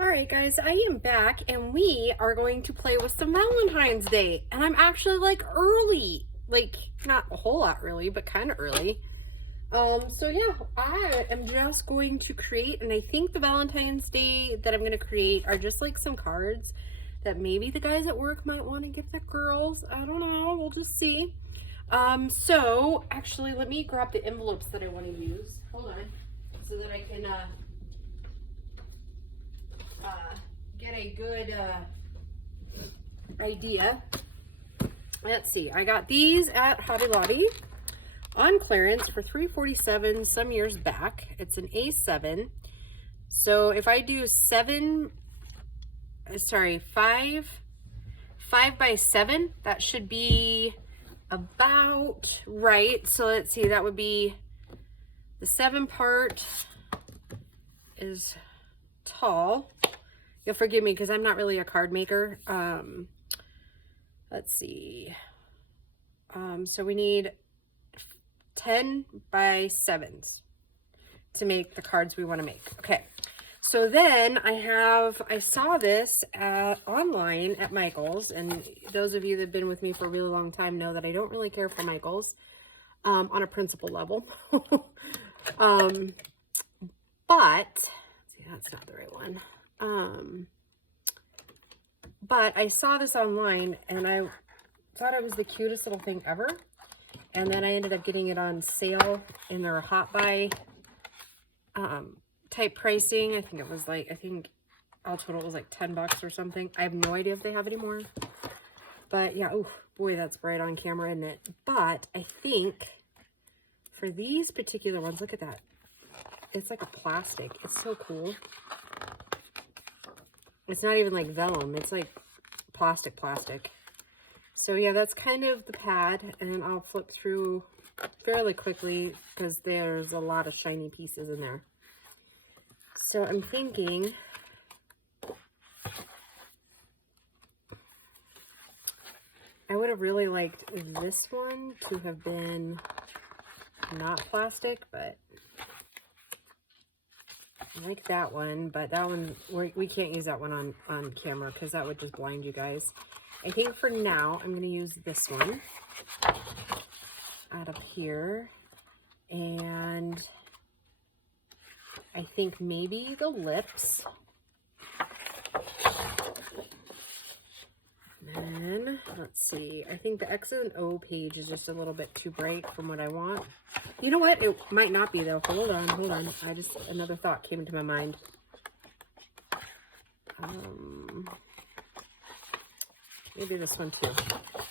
Alright guys, I am back and we are going to play with some Valentine's Day. And I'm actually like early. Like not a whole lot early, but kind of early. So yeah, I am just going to create, and I think the Valentine's Day that I'm going to create are just like some cards that maybe the guys at work might want to give the girls. I don't know, we'll just see. So actually let me grab the envelopes that I want to use. Hold on, so that I can get a good idea. Let's see, I got these at Hobby Lobby on clearance for $3.47 some years back. It's an A7. So if I do 5 by 7, that should be about right. So let's see, that would be the 7 part is tall. You'll forgive me because I'm not really a card maker. Let's see. So we need 10 by 7s to make the cards we want to make. Okay. So then I saw this online at Michael's, and those of you that have been with me for a really long time know that I don't really care for Michael's on a principal level. But see, that's not the right one. But I saw this online and I thought it was the cutest little thing ever. And then I ended up getting it on sale in their hot buy type pricing. I think all total it was like 10 bucks or something. I have no idea if they have any more. But yeah, oh boy, that's bright on camera, isn't it? But I think for these particular ones, look at that. It's like a plastic. It's so cool. It's not even like vellum. It's like plastic. So yeah, that's kind of the pad, and I'll flip through fairly quickly because there's a lot of shiny pieces in there. So I'm thinking I would have really liked this one to have been not plastic, but I like that one, but that one, we can't use that one on camera because that would just blind you guys. I think for now, I'm going to use this one out of here. And I think maybe the lips. And then, let's see. I think the X and O page is just a little bit too bright from what I want. You know what? It might not be though. Hold on. Another thought came into my mind. Maybe this one too.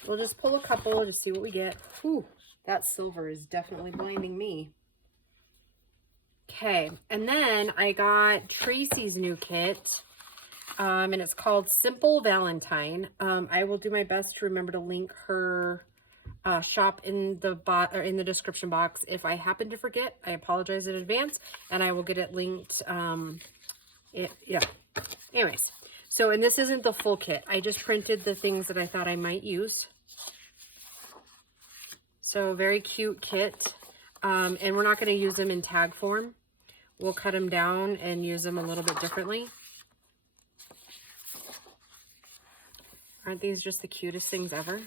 We'll just pull a couple to see what we get. Whew, that silver is definitely blinding me. Okay, and then I got Tracey's new kit. And it's called Simple Valentine. I will do my best to remember to link her shop in the description box. If I happen to forget, I apologize in advance, and I will get it linked. Yeah. Anyways, so, and this isn't the full kit. I just printed the things that I thought I might use. So, very cute kit. And we're not going to use them in tag form. We'll cut them down and use them a little bit differently. Aren't these just the cutest things ever?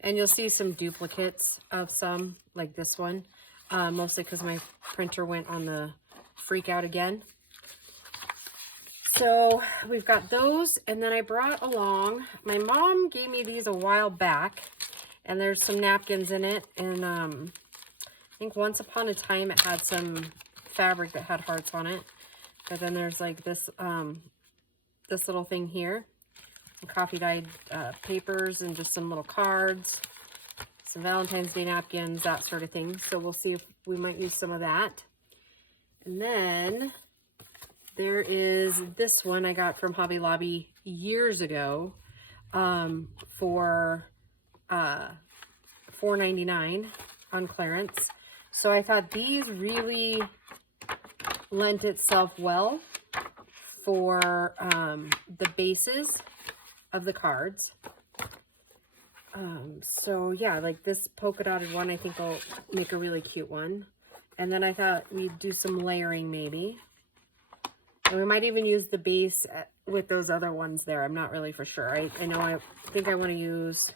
And you'll see some duplicates of some, like this one, mostly because my printer went on the freak out again. So we've got those, and then I brought along, my mom gave me these a while back, and there's some napkins in it, and I think once upon a time it had some fabric that had hearts on it. But then there's like this this little thing here, coffee dyed papers, and just some little cards, some Valentine's Day napkins, that sort of thing. So we'll see if we might use some of that. And then there is this one I got from Hobby Lobby years ago for $4.99 on clearance. So I thought these really lent itself well for the bases of the cards. So yeah, like this polka dotted one I think will make a really cute one. And then I thought we'd do some layering maybe. And we might even use the base with those other ones there. I'm not really for sure. I know I think I want to use,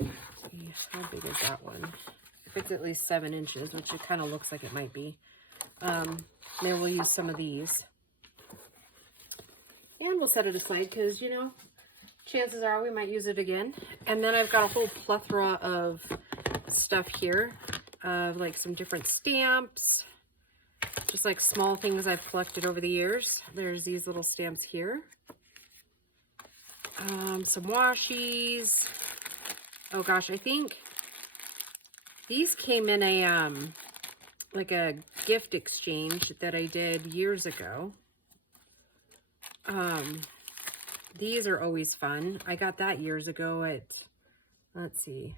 how big is that one? If it's at least 7 inches, which it kind of looks like it might be. Maybe we'll use some of these. And we'll set it aside because, you know, chances are we might use it again. And then I've got a whole plethora of stuff here. Like some different stamps. Just like small things I've collected over the years. There's these little stamps here. Some washies. Oh gosh, I think these came in a, like a gift exchange that I did years ago. These are always fun. I got that years ago at, let's see.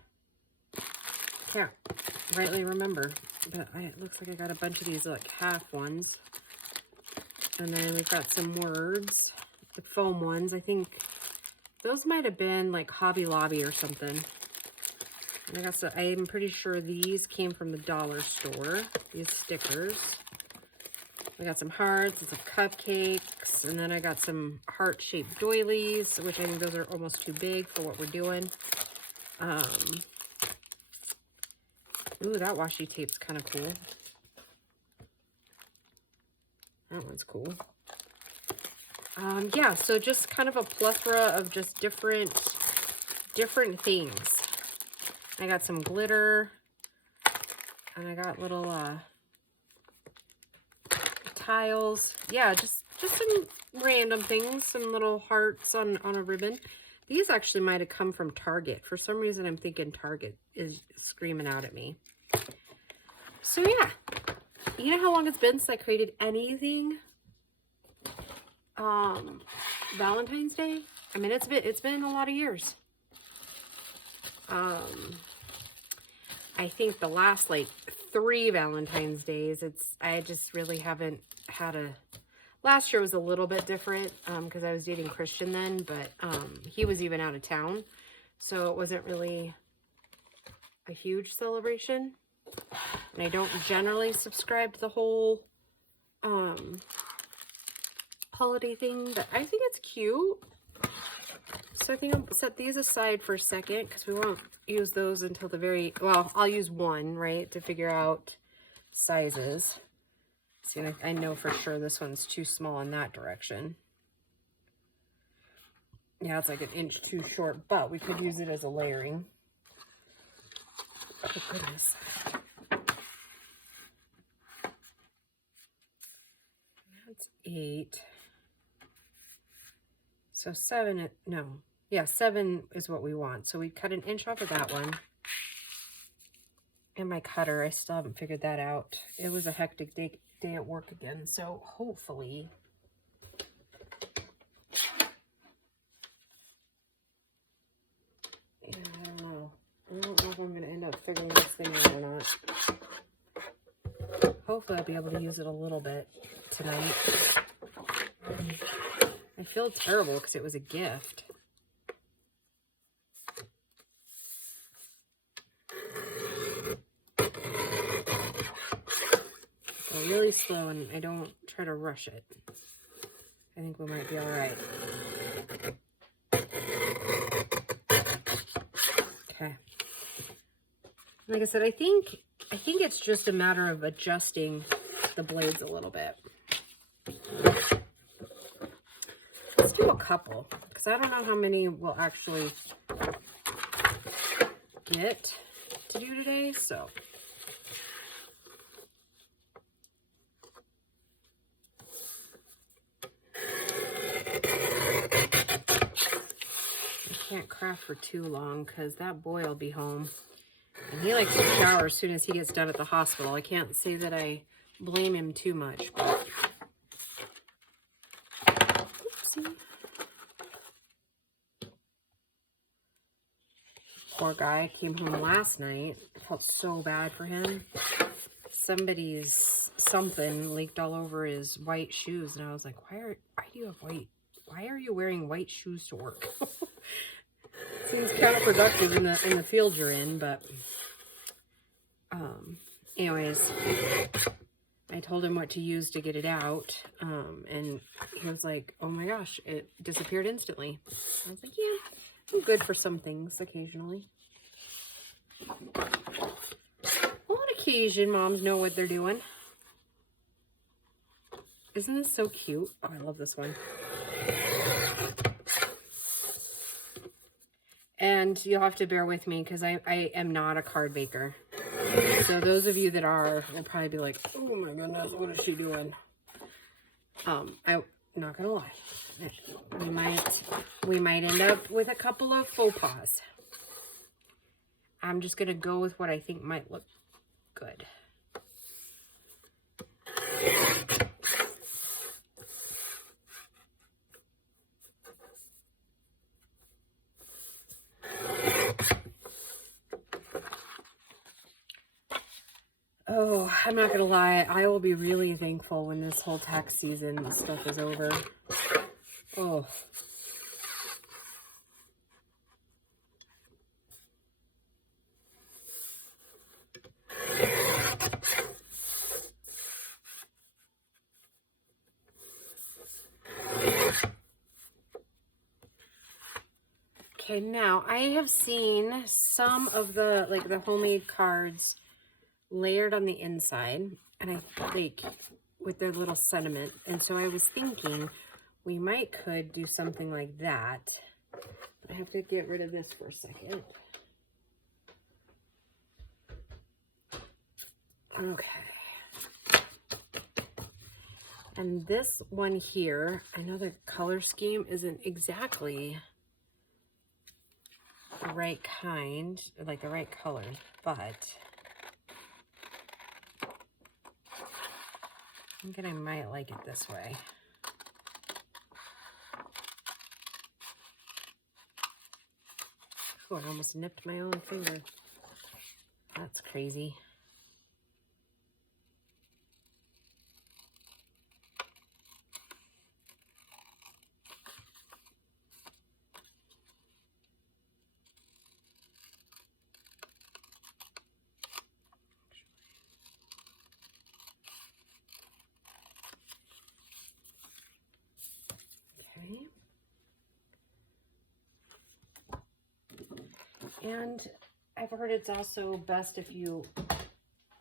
Can't rightly remember, but it looks like I got a bunch of these like half ones. And then we've got some words, the foam ones. I think those might have been like Hobby Lobby or something. And I got some, I'm pretty sure these came from the dollar store, these stickers. I got some hearts and some cupcakes, and then I got some heart-shaped doilies, which I think those are almost too big for what we're doing. Ooh, that washi tape's kind of cool. That one's cool. Yeah, so just kind of a plethora of just different things. I got some glitter, and I got little tiles. Yeah, just some random things, some little hearts on a ribbon. These actually might have come from Target. For some reason, I'm thinking Target is screaming out at me. So yeah, you know how long it's been since I created anything Valentine's Day? I mean, it's been a lot of years. I think the last like 3 Valentine's Days, I just really haven't had a, last year was a little bit different because I was dating Christian then, but he was even out of town, so it wasn't really a huge celebration. And I don't generally subscribe to the whole holiday thing, but I think it's cute. So I think I'll set these aside for a second because we won't use those until the very, well, I'll use one, right, to figure out sizes. See, I know for sure this one's too small in that direction. Yeah, it's like 1 inch too short, but we could use it as a layering. Oh, goodness. That's 8. So 7, no. Yeah, 7 is what we want. So we cut 1 inch off of that one. And my cutter, I still haven't figured that out. It was a hectic day at work again, so hopefully I don't know if I'm gonna end up figuring this thing out or not. Hopefully I'll be able to use it a little bit tonight. I feel terrible because it was a gift. Really slow, and I don't try to rush it. I think we might be all right. Okay. Like I said, I think it's just a matter of adjusting the blades a little bit. Let's do a couple, because I don't know how many we'll actually get to do today, so. Can't craft for too long because that boy will be home, and he likes to shower as soon as he gets done at the hospital. I can't say that I blame him too much, but oopsie. Poor guy came home last night. I felt so bad for him. Something leaked all over his white shoes, and I was like, why are you wearing white shoes to work? Seems counterproductive in the field you're in, but Anyways, I told him what to use to get it out, and he was like, oh my gosh, it disappeared instantly. I was like, yeah, I'm good for some things occasionally. On occasion, moms know what they're doing. Isn't this so cute? Oh, I love this one. And you'll have to bear with me because I am not a card maker. So those of you that are will probably be like, oh my goodness, what is she doing? I'm not gonna lie. We might end up with a couple of faux pas. I'm just gonna go with what I think might look good. Oh, I'm not gonna lie, I will be really thankful when this whole tax season stuff is over. Oh. Okay, now I have seen some of the, like the homemade cards layered on the inside, and I like with their little sentiment. And so I was thinking we could do something like that. I have to get rid of this for a second. Okay. And this one here, I know the color scheme isn't exactly the right kind, like the right color, but I'm thinking I might like it this way. Oh, I almost nipped my own finger. That's crazy. And I've heard it's also best if you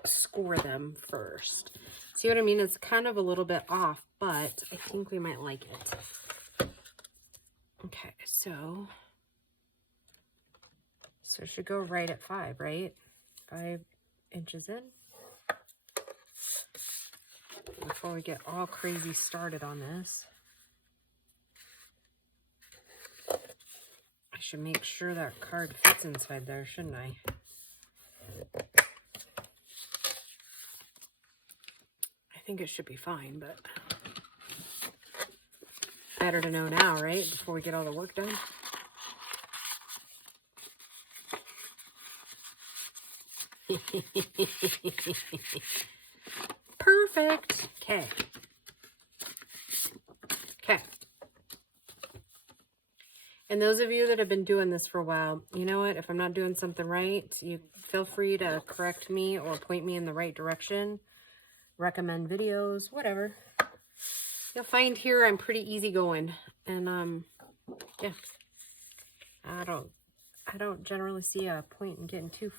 score them first. See what I mean? It's kind of a little bit off, but I think we might like it. Okay, so it should go right at 5, right? 5 inches in. Before we get all crazy started on this, I should make sure that card fits inside there, shouldn't I? I think it should be fine, but better to know now, right? Before we get all the work done. Perfect. Okay. Okay. And those of you that have been doing this for a while, you know what? If I'm not doing something right, you feel free to correct me or point me in the right direction. Recommend videos, whatever. You'll find here I'm pretty easygoing. And yeah. I don't generally see a point in getting too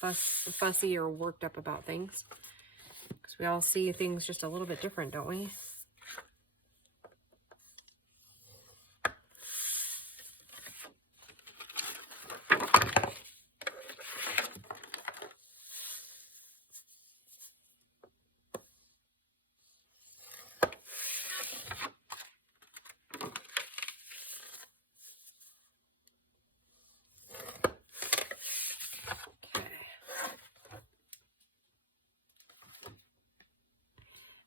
fussy or worked up about things. Because we all see things just a little bit different, don't we?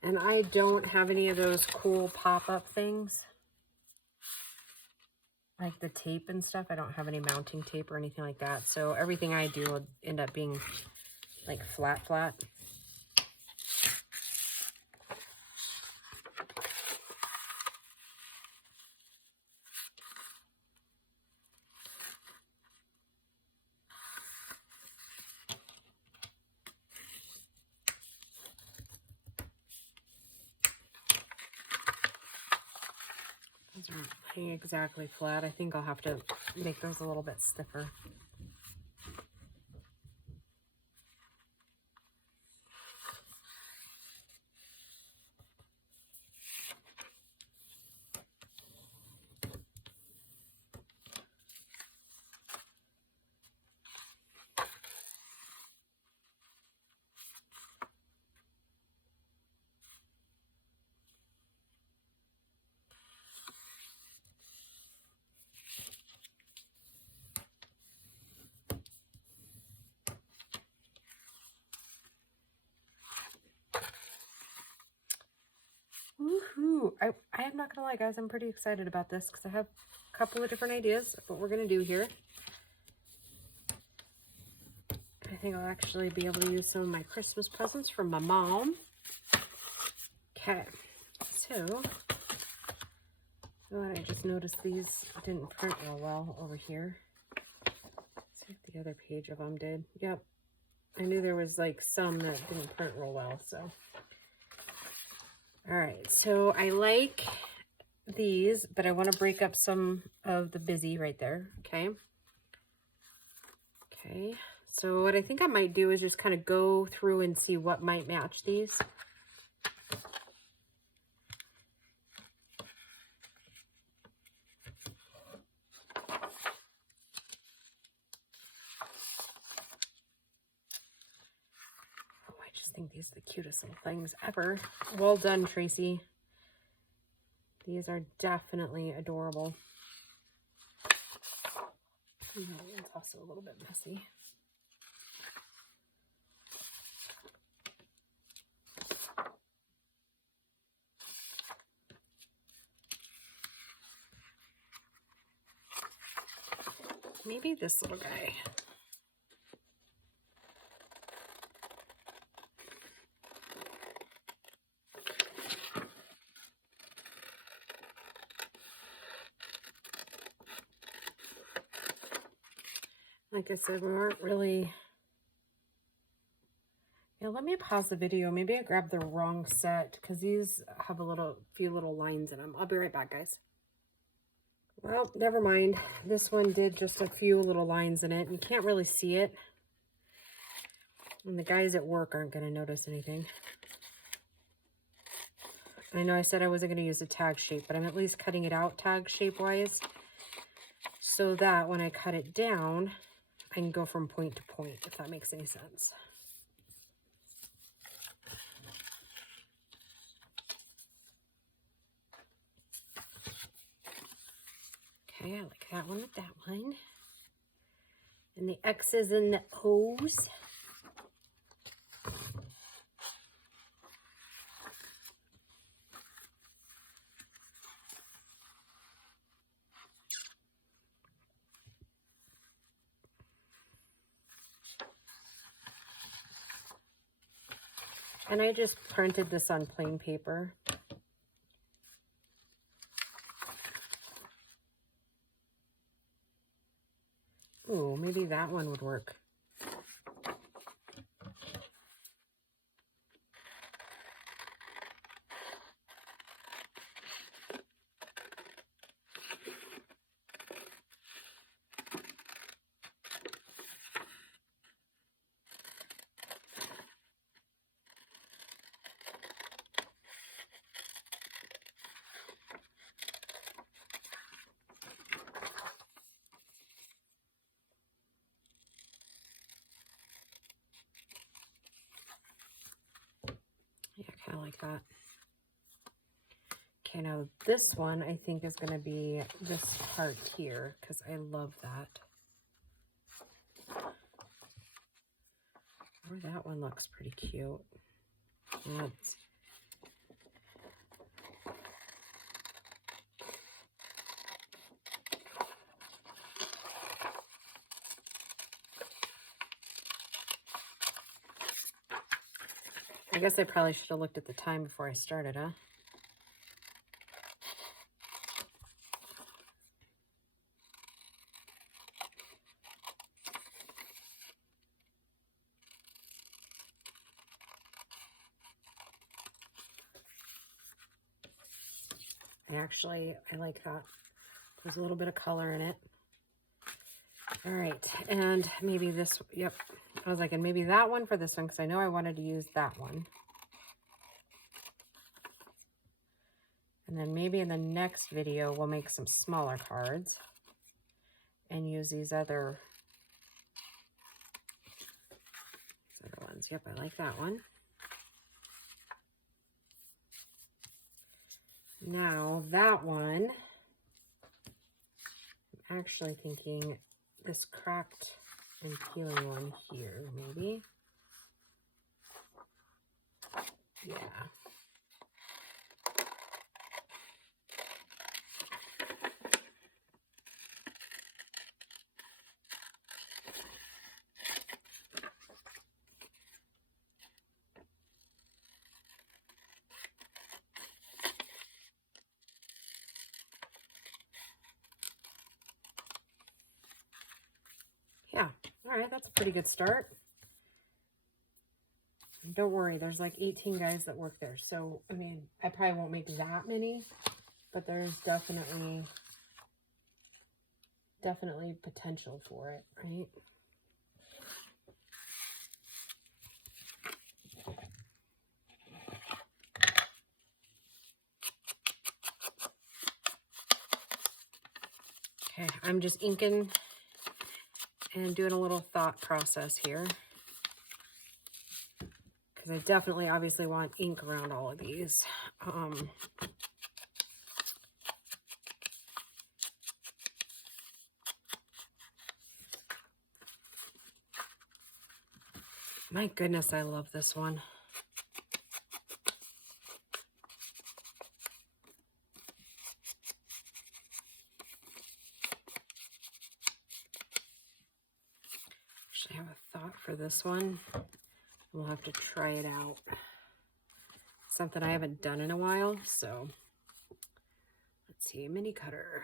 And I don't have any of those cool pop-up things. Like the tape and stuff. I don't have any mounting tape or anything like that. So everything I do will end up being like flat. Those aren't laying exactly flat. I think I'll have to make those a little bit stiffer. Woohoo! I am not gonna lie, guys, I'm pretty excited about this because I have a couple of different ideas of what we're gonna do here. I think I'll actually be able to use some of my Christmas presents from my mom. Okay, so I just noticed these didn't print real well over here. Let's see if the other page of them did. Yep, I knew there was like some that didn't print real well, so. All right, so I like these, but I want to break up some of the busy right there, okay? Okay, so what I think I might do is just kind of go through and see what might match these. I think these are the cutest little things ever. Well done, Tracy. These are definitely adorable. That one's also a little bit messy. Maybe this little guy. Like I said, we weren't really... Yeah, let me pause the video. Maybe I grabbed the wrong set because these have a few little lines in them. I'll be right back, guys. Well, never mind. This one did just a few little lines in it. You can't really see it. And the guys at work aren't going to notice anything. I know I said I wasn't going to use the tag shape, but I'm at least cutting it out tag shape-wise so that when I cut it down, I can go from point to point, if that makes any sense. Okay, I like that one with that one. And the X's and the O's. And I just printed this on plain paper. Ooh, maybe that one would work. Yeah, kind of like that. Okay, now this one I think is going to be this part here because I love that. Or that one looks pretty cute. That's... I guess I probably should have looked at the time before I started, huh? I like that. There's a little bit of color in it. All right, and maybe this, yep. I was like, and maybe that one for this one, because I know I wanted to use that one. And then maybe in the next video, we'll make some smaller cards and use these other ones. Yep, I like that one. Now that one, I'm actually thinking this cracked and peeling one here, maybe. Yeah. Yeah, all right, that's a pretty good start. And don't worry, there's like 18 guys that work there. So, I mean, I probably won't make that many, but there's definitely potential for it, right? Okay, I'm just inking and doing a little thought process here. Because I definitely obviously want ink around all of these. My goodness, I love this one. Actually, I have a thought for this one. We'll have to try it out. Something I haven't done in a while, so let's see, mini cutter.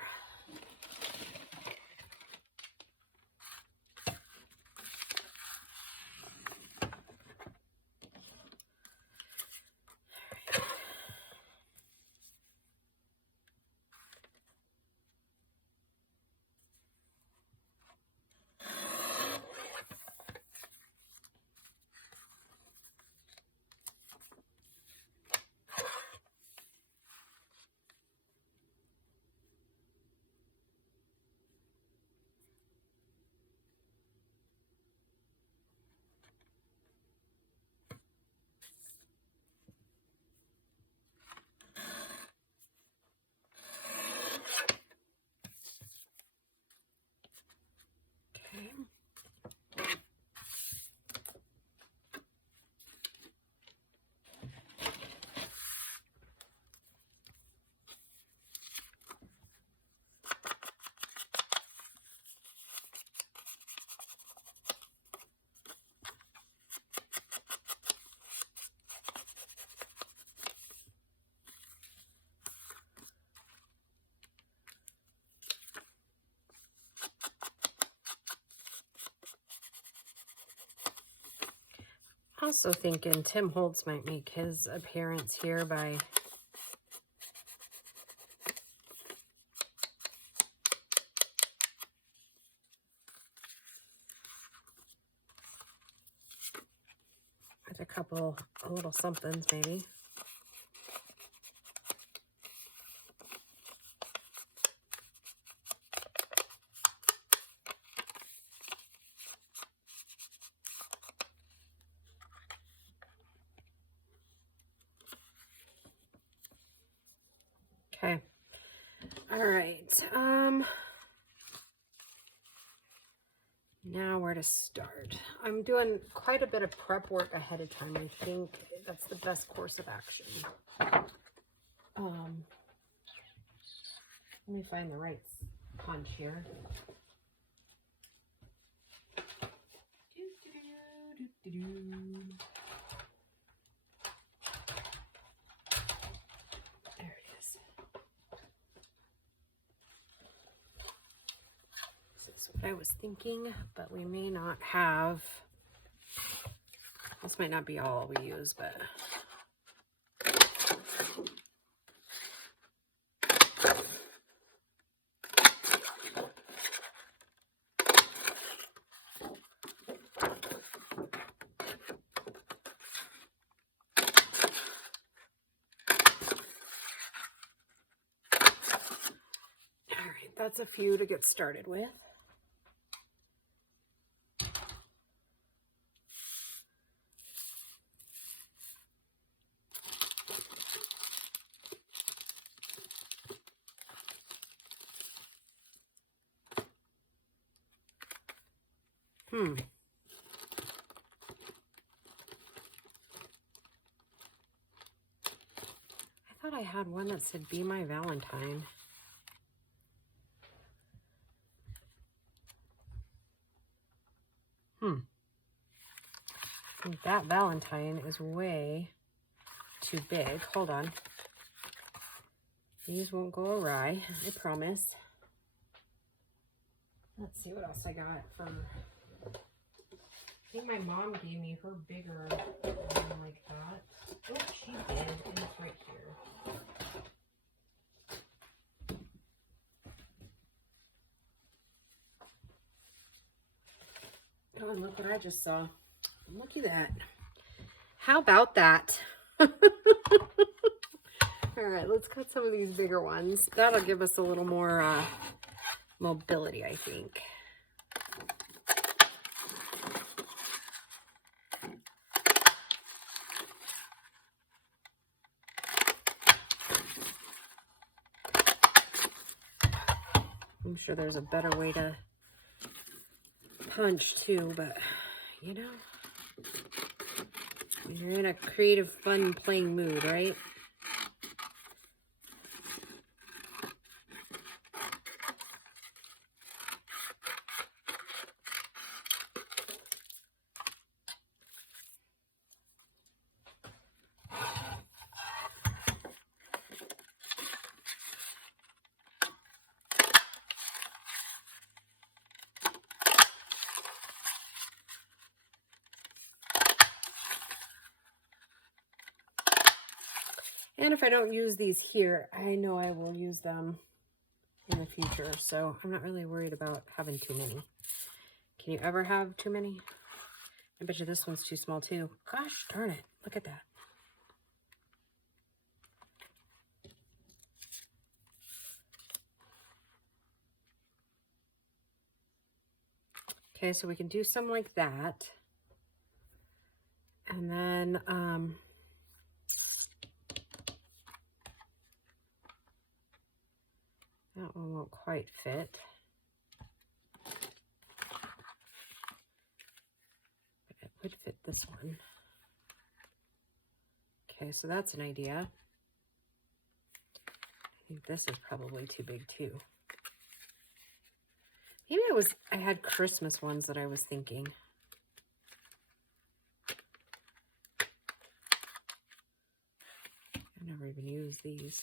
Also thinking Tim Holtz might make his appearance here by with a little somethings maybe. Okay. All right. Now where to start? I'm doing quite a bit of prep work ahead of time. I think that's the best course of action. Let me find the right punch here. There it is. This is what I was thinking, but we may not have. This might not be all we use, but that's a few to get started with. I thought I had one that said "Be My Valentine." I think that Valentine is way too big. Hold on. These won't go awry, I promise. Let's see what else I got from... I think my mom gave me her bigger one like that. Oh, she did. And it's right here. Oh, and look what I just saw. Look at that. How about that? All right, let's cut some of these bigger ones. That'll give us a little more mobility, I think. I'm sure there's a better way to punch too, but you know, when you're in a creative, fun playing mood, right? And if I don't use these here, I know I will use them in the future. So I'm not really worried about having too many. Can you ever have too many? I bet you this one's too small too. Gosh darn it. Look at that. Okay, so we can do some like that. And then, that one won't quite fit. But it would fit this one. Okay, so that's an idea. I think this is probably too big too. Maybe I had Christmas ones that I was thinking. I've never even used these.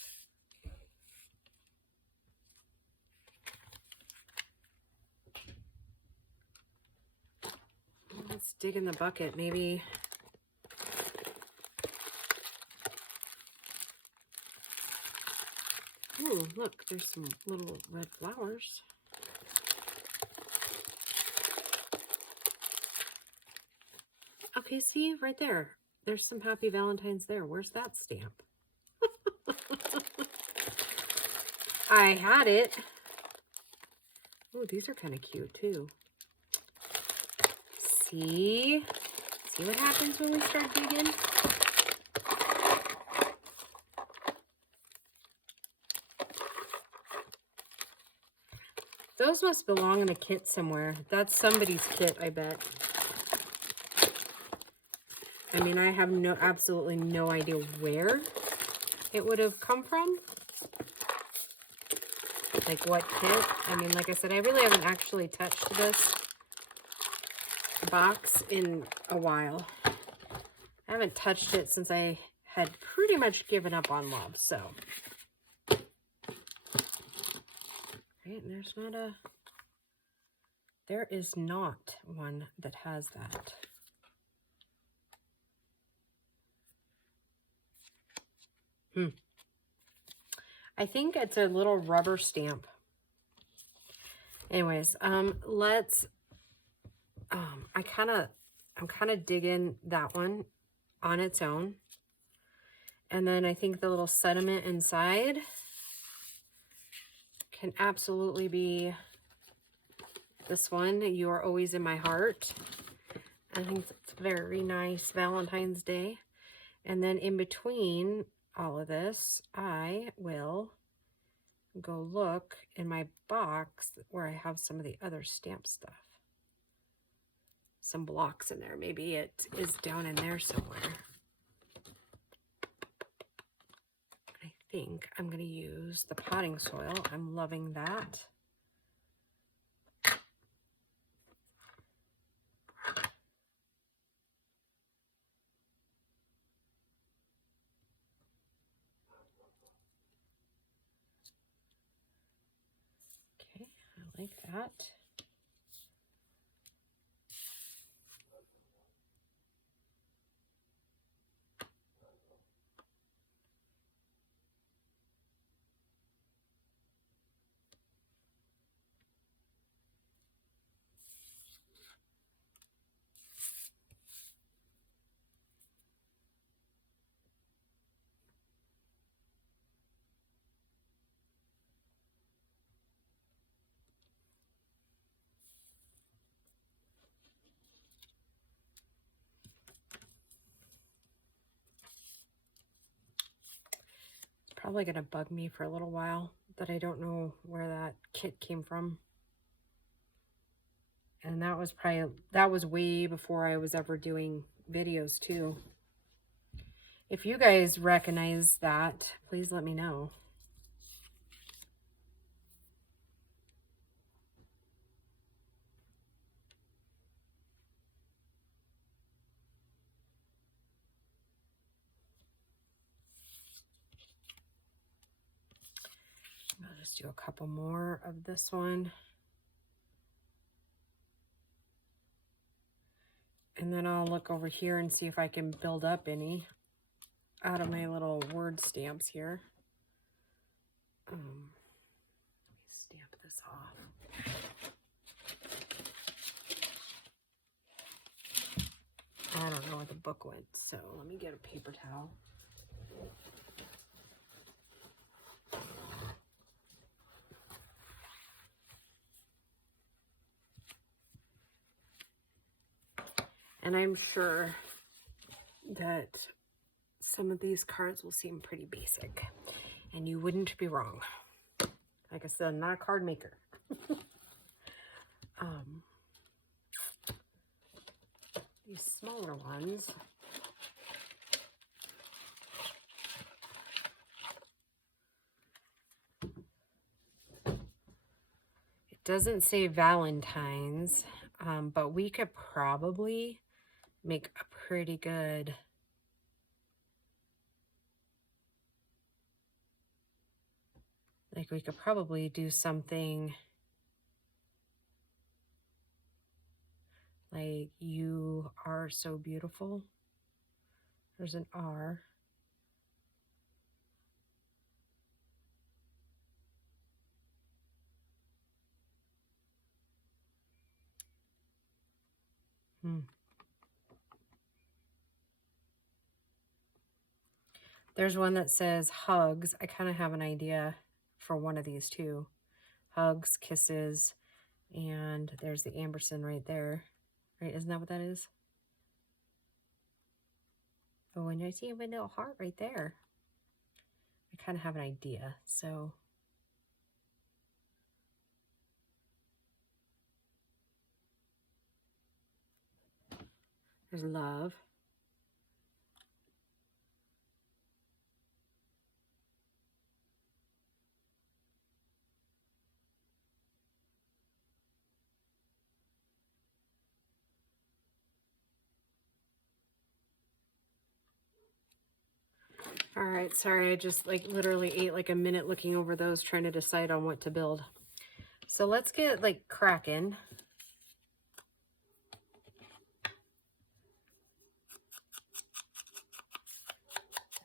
Let's dig in the bucket, maybe. Ooh, look, there's some little red flowers. Okay, see, right there. There's some Happy Valentines there. Where's that stamp? I had it. Oh, these are kind of cute, too. See? See what happens when we start digging? Those must belong in a kit somewhere. That's somebody's kit, I bet. I mean, I have absolutely no idea where it would have come from. Like what kit? I mean, like I said, I really haven't actually touched this box in a while. I haven't touched it since I had pretty much given up on love, so. Right, and there is not one that has that. I think it's a little rubber stamp. Anyways, let's, I'm kind of digging that one on its own. And then I think the little sediment inside can absolutely be this one, You Are Always in My Heart. I think it's very nice Valentine's Day. And then in between all of this, I will go look in my box where I have some of the other stamp stuff. Some blocks in there. Maybe it is down in there somewhere. I think I'm going to use the potting soil. I'm loving that. Okay, I like that. Probably going to bug me for a little while that I don't know where that kit came from. And that was way before I was ever doing videos too. If you guys recognize that, please let me know. I'll just do a couple more of this one. And then I'll look over here and see if I can build up any out of my little word stamps here. Let me stamp this off. I don't know where the book went, so let me get a paper towel. And I'm sure that some of these cards will seem pretty basic, and you wouldn't be wrong. Like I said, I'm not a card maker. These smaller ones, it doesn't say Valentine's, but we could probably make a pretty good we could probably do something like You Are So Beautiful. There's an R. There's one that says hugs. I kind of have an idea for one of these too. Hugs, kisses, and there's the ampersand right there. Right, isn't that what that is? Oh, and I see a little heart right there. I kind of have an idea, so. There's love. All right, sorry, I just like literally ate like a minute looking over those, trying to decide on what to build. So let's get like cracking.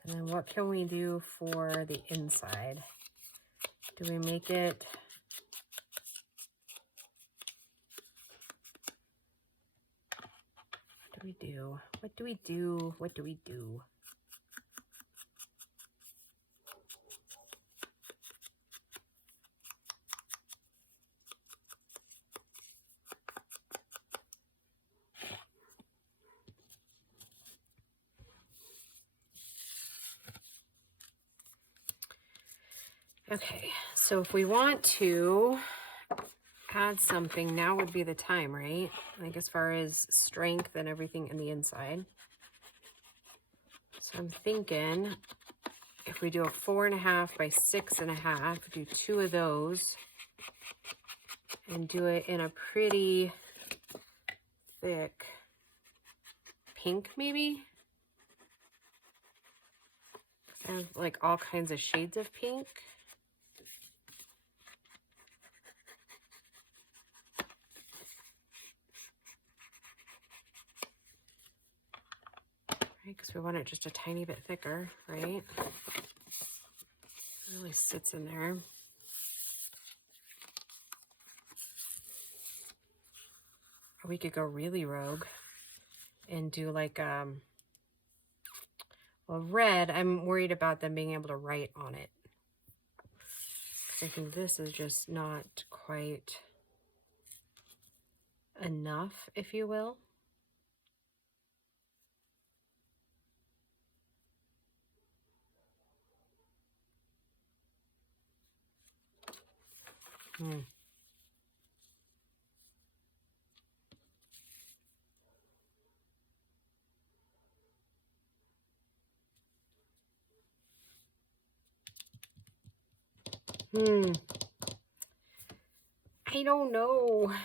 And then what can we do for the inside? Do we make it? What do we do? What do we do? What do we do? Okay, so if we want to add something, now would be the time, right? Like as far as strength and everything in the inside. So I'm thinking if we do a 4.5 by 6.5, do 2 of those and do it in a pretty thick pink, maybe. I have like all kinds of shades of pink. Right, because we want it just a tiny bit thicker, right? It really sits in there. Or we could go really rogue and do like, well, red, I'm worried about them being able to write on it. I think this is just not quite enough, if you will. I don't know. I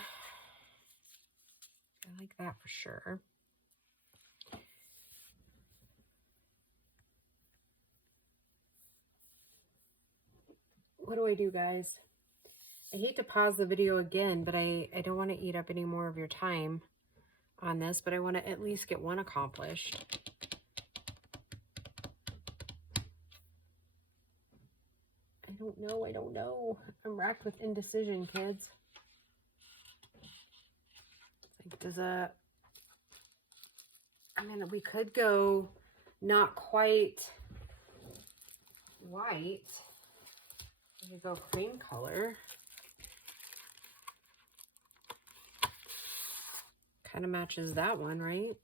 like that for sure. What do I do, guys? I hate to pause the video again, but I don't want to eat up any more of your time on this, but I want to at least get one accomplished. I don't know. I'm racked with indecision, kids. Like, does a... I mean, we could go not quite white. We could go cream color. Kind of matches that one, right?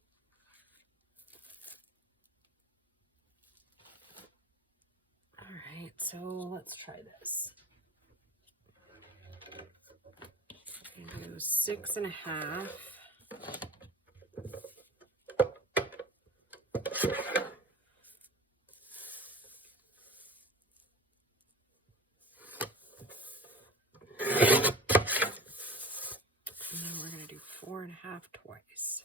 All right, so let's try this. Do 6.5. And then we're going to do 4.5 twice.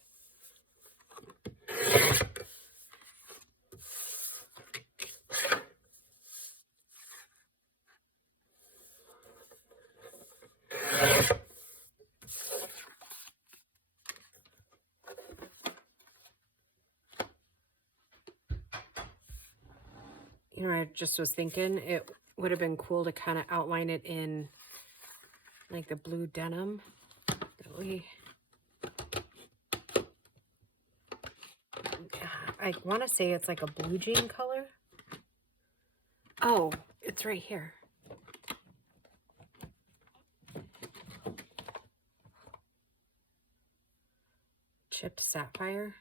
You know, I just was thinking it would have been cool to kind of outline it in like the blue denim that we... I want to say it's like a blue jean color. Oh, it's right here. Chipped sapphire.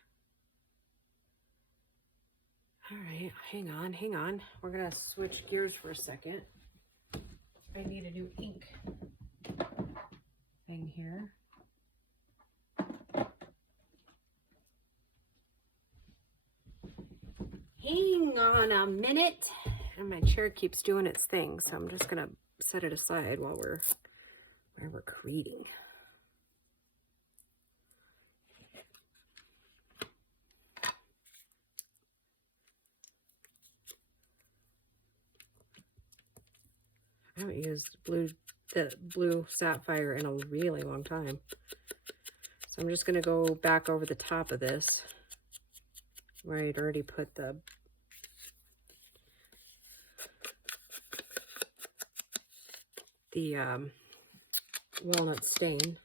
All right, hang on. We're gonna switch gears for a second. I need a new ink thing here. Hang on a minute. And my chair keeps doing its thing, so I'm just gonna set it aside while we're creating. I haven't used the blue sapphire in a really long time. So I'm just going to go back over the top of this where I'd already put the walnut stain.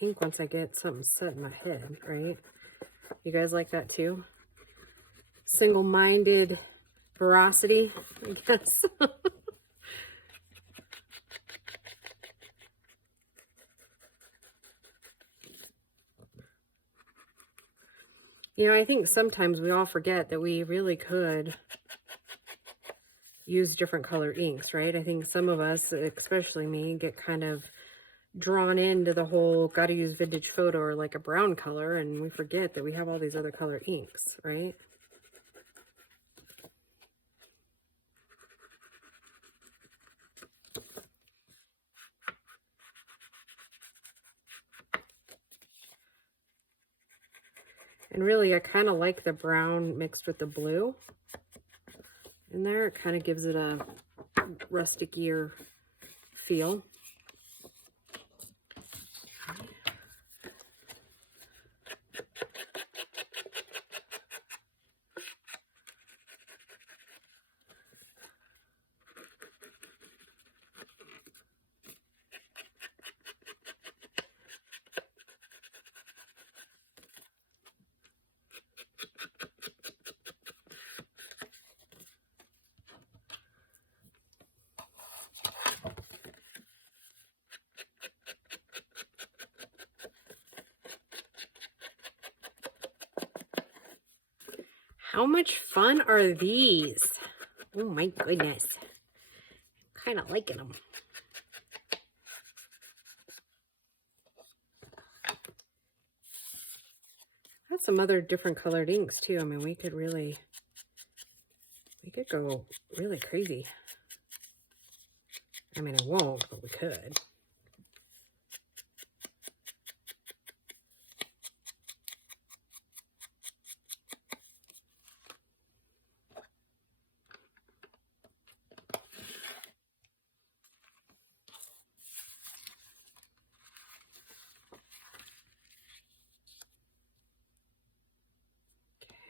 ink once I get something set in my head, right? You guys like that too? Single-minded veracity, I guess. You know, I think sometimes we all forget that we really could use different color inks, right? I think some of us, especially me, get kind of drawn into the whole gotta use vintage photo or like a brown color, and we forget that we have all these other color inks, right? And really, I kind of like the brown mixed with the blue in there. It kind of gives it a rusticer feel. How much fun are these? Oh my goodness. Kind of liking them. Got some other different colored inks too. I mean, we could go really crazy. I mean, I won't, but we could.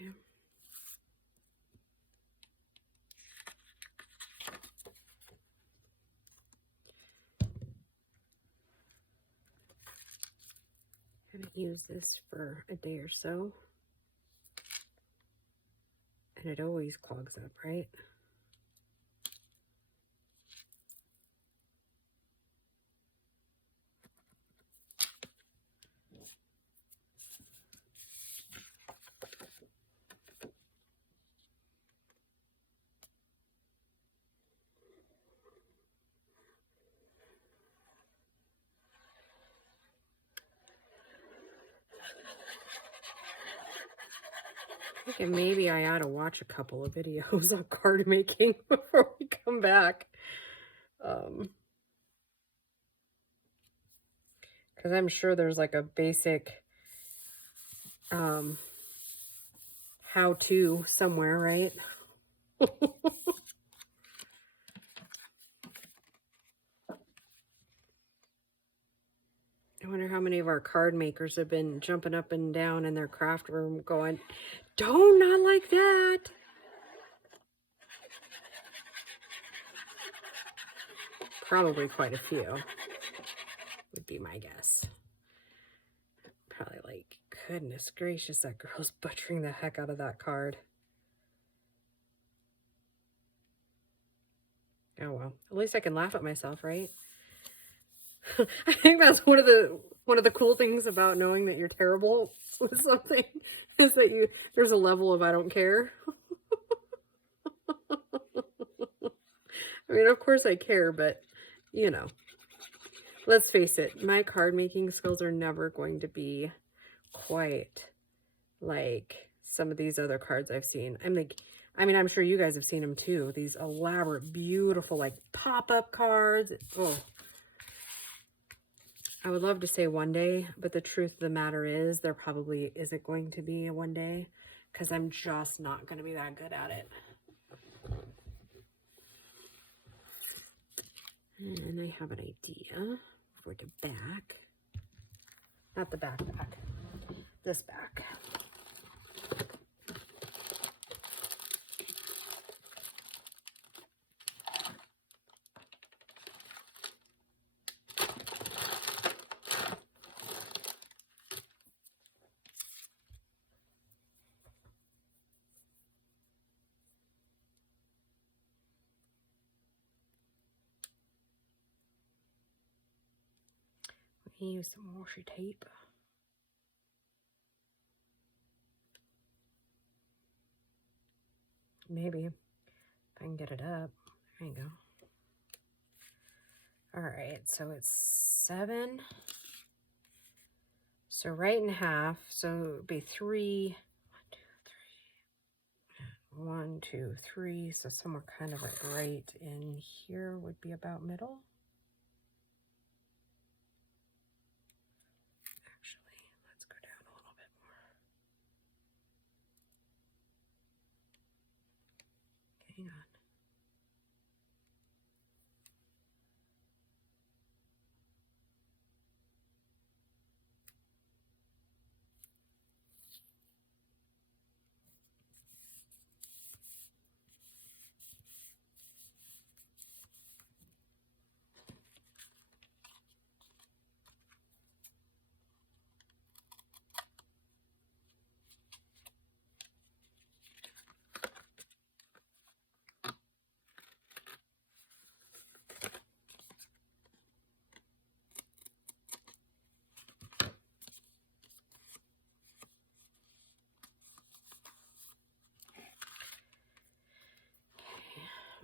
Okay. Haven't used this for a day or so. And it always clogs up, right? And maybe I ought to watch a couple of videos on card making before we come back. Because I'm sure there's like a basic how-to somewhere, right? I wonder how many of our card makers have been jumping up and down in their craft room going, "Don't, not like that." Probably quite a few, would be my guess. Probably like, goodness gracious, that girl's butchering the heck out of that card. Oh well, at least I can laugh at myself, right? I think that's one of the cool things about knowing that you're terrible with something is that there's a level of I don't care. I mean, of course I care, but you know, let's face it, my card making skills are never going to be quite like some of these other cards I've seen. I'm sure you guys have seen them too. These elaborate, beautiful, like pop-up cards. Oh, I would love to say one day, but the truth of the matter is there probably isn't going to be a one day because I'm just not going to be that good at it. And I have an idea for the back. Not the back, this back. Use some washi tape. Maybe if I can get it up. There you go. All right, so it's 7. So right in half, so it would be 3. 1, 2, 3. So somewhere kind of like right in here would be about middle. Actually, let's go down a little bit more. Hang on.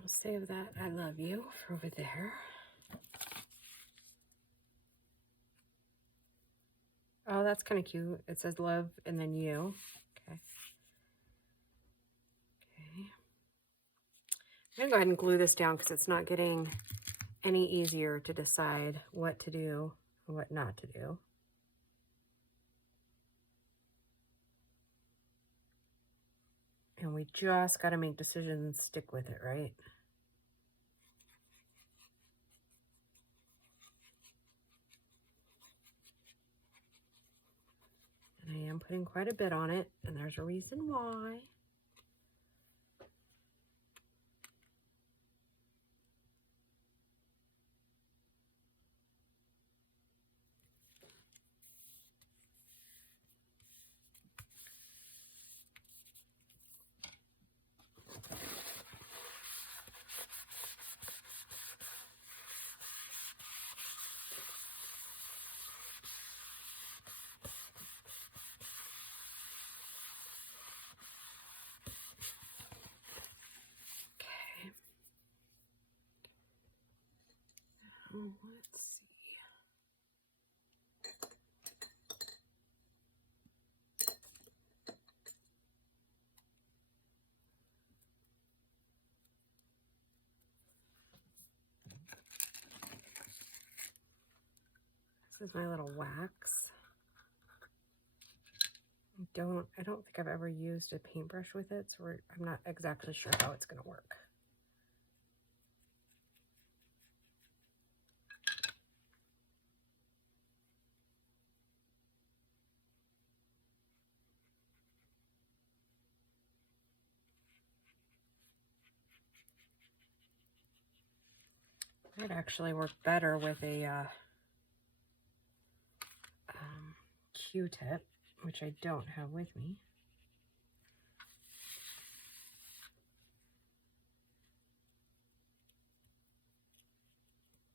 We'll save that I love you for over there. Oh, that's kind of cute. It says love and then you. Okay. Okay. I'm going to go ahead and glue this down because it's not getting any easier to decide what to do and what not to do. And we just got to make decisions and stick with it, right? And I am putting quite a bit on it, and there's a reason why. Let's see. This is my little wax. I don't think I've ever used a paintbrush with it, so I'm not exactly sure how it's going to work. Might actually work better with a Q-tip, which I don't have with me.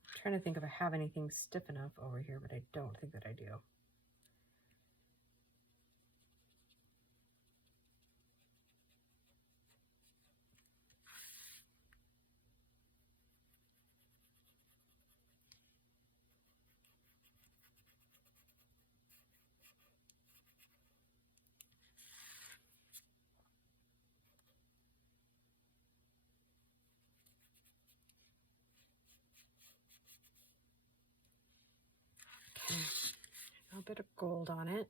I'm trying to think if I have anything stiff enough over here, but I don't think that I do. A bit of gold on it.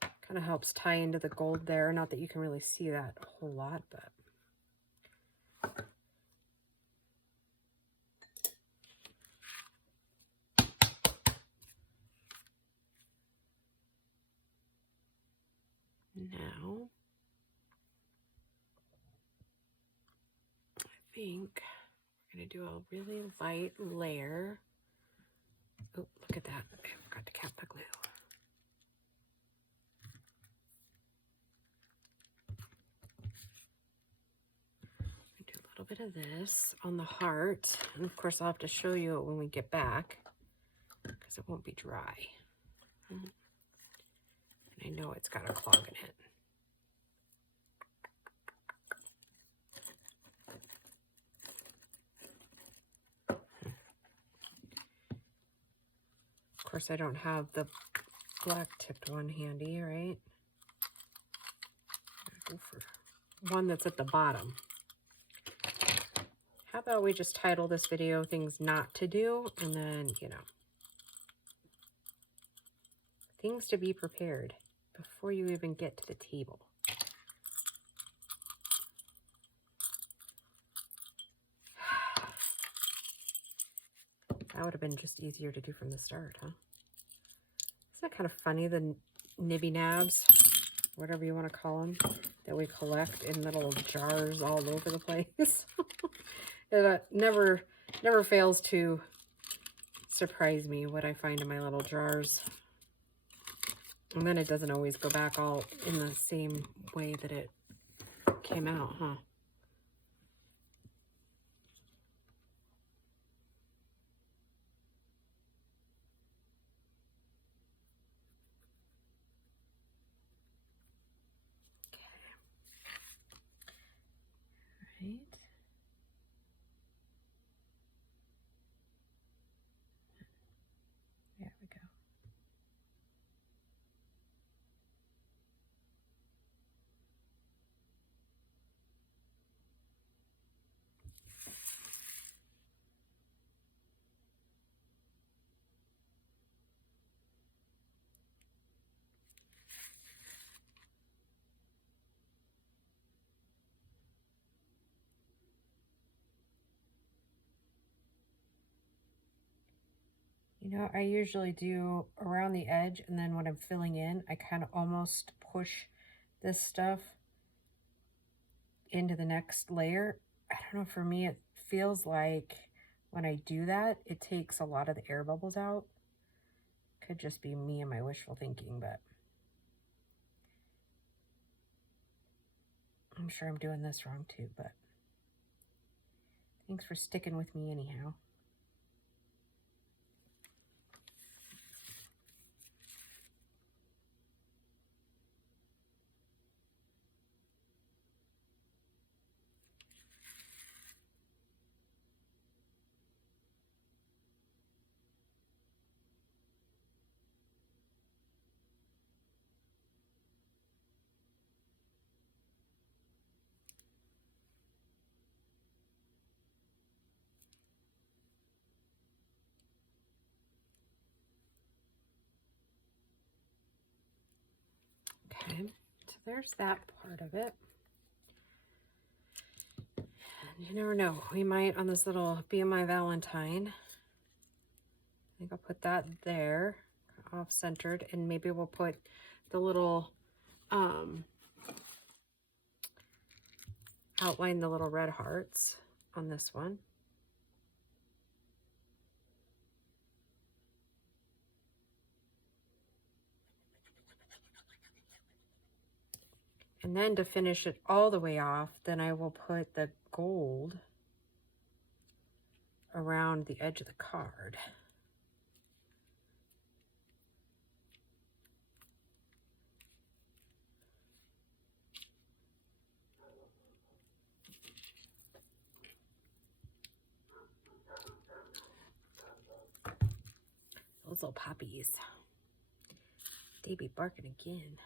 Kind of helps tie into the gold there. Not that you can really see that a whole lot, but. Now, I think we're going to do a really light layer. Oh, look at that. I forgot to cap the glue. Do a little bit of this on the heart. And of course, I'll have to show you it when we get back because it won't be dry. And I know it's got a clog in it. Of course, I don't have the black tipped one handy, right? I'll go for one that's at the bottom. How about we just title this video things not to do, and then, you know, things to be prepared before you even get to the table. That would have been just easier to do from the start, huh? Isn't that kind of funny, the nibby nabs, whatever you want to call them, that we collect in little jars all over the place? It never fails to surprise me what I find in my little jars. And then it doesn't always go back all in the same way that it came out, huh? Right. There we go. You know, I usually do around the edge, and then when I'm filling in, I kind of almost push this stuff into the next layer. I don't know, for me, it feels like when I do that, it takes a lot of the air bubbles out. Could just be me and my wishful thinking, but I'm sure I'm doing this wrong too, but thanks for sticking with me anyhow. Okay, so there's that part of it. And you never know, we might on this little Be My Valentine. I think I'll put that there, off-centered, and maybe we'll put the little, outline the little red hearts on this one. And then to finish it all the way off, then I will put the gold around the edge of the card. Those little puppies. They be barking again.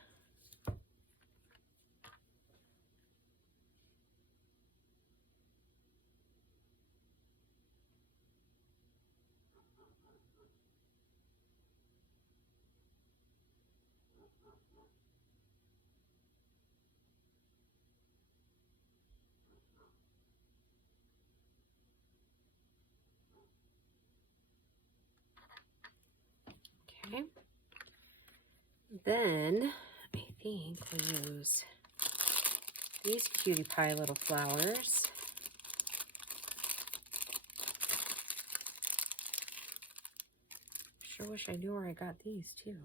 Okay. Then I think we'll use these cutie pie little flowers. Sure wish I knew where I got these too.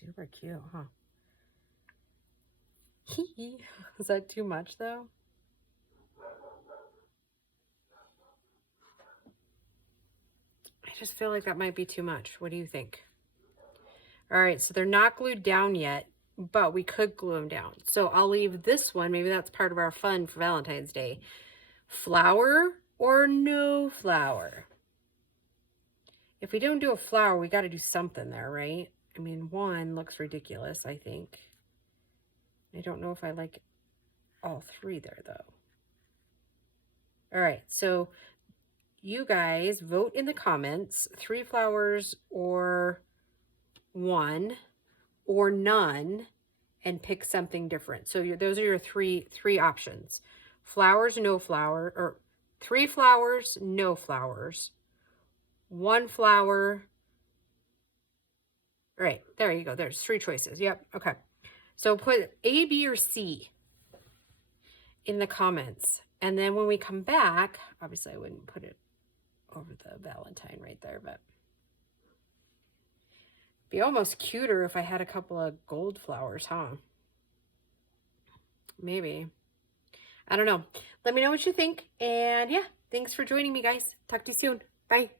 Super cute, huh? Is that too much though? I just feel like that might be too much. What do you think? All right, so they're not glued down yet, but we could glue them down. So I'll leave this one. Maybe that's part of our fun for Valentine's Day. Flower or no flower? If we don't do a flower, we got to do something there, right? I mean, one looks ridiculous, I think. I don't know if I like all three there, though. All right, so you guys vote in the comments, 3 flowers or 1 or none, and pick something different. So those are your three options. Flowers, no flower, or 3 flowers, no flowers. 1 flower. All right, there you go. There's 3 choices. Yep, okay. So put A, B, or C in the comments. And then when we come back, obviously I wouldn't put it over the Valentine right there, but be almost cuter if I had a couple of gold flowers, huh? Maybe. I don't know. Let me know what you think. And yeah, thanks for joining me, guys. Talk to you soon. Bye.